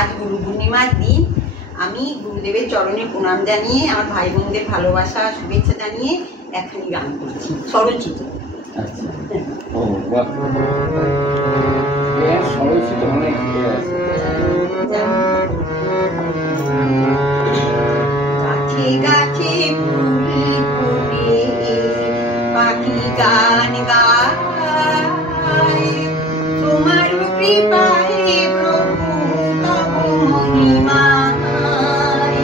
আজ গুরু পূর্ণিমার দিন। আমি গুরুদেবের চরণে প্রণাম জানিয়ে, আমার ভাই বোনদের ভালোবাসা শুভেচ্ছা জানিয়ে একখানি গান করছি, স্বরচিত। গাছে গাছে ফুল ফোটে, পাখি গান গায়, তোমার কৃপায় প্রভু তব মহিমায়।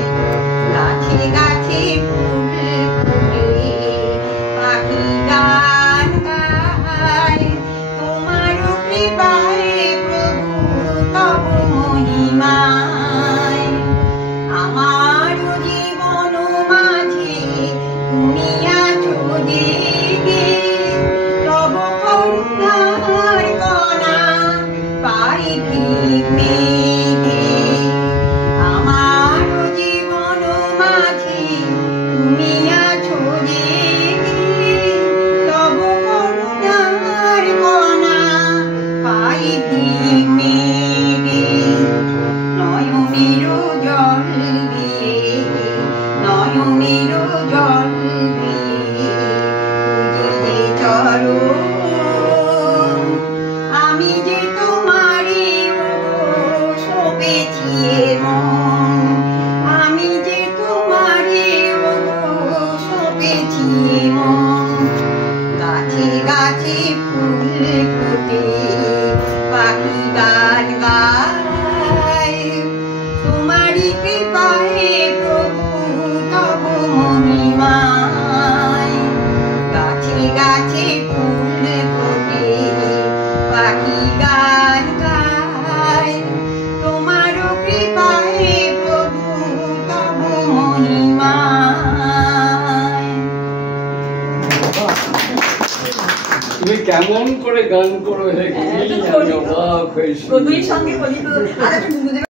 গাছে গাছে ফুল ফোটে, পাখি গান গায়, তোমার কৃপায় প্রভু তব মহিমায়। আমার জীবন মাঝে তুমি আছো জেগে, তব করুণার কণা পাই মেঘে। আমার জীবন মাঝে তুমি আছো জেগে, তব করুণার কণা পাই মেঘে। নয়নের জল দিয়ে, নয়নের জল দিয়ে পুজিয়ে চরণ, আমি যে তোমারই সপেছি মন, আমি যে তোমারই সপেছি মন। গাছে গাছে ফুল ফোটে, পাখি গান গায়, তোমারই কৃপায় প্রভু তব মহিমায়। গাছে গাছে ফুল ফোটে, পাখি গান গায়, তোমার কৃপায় প্রভু তব মহিমায়। তুমি কেমন করে গান করো? সঙ্গে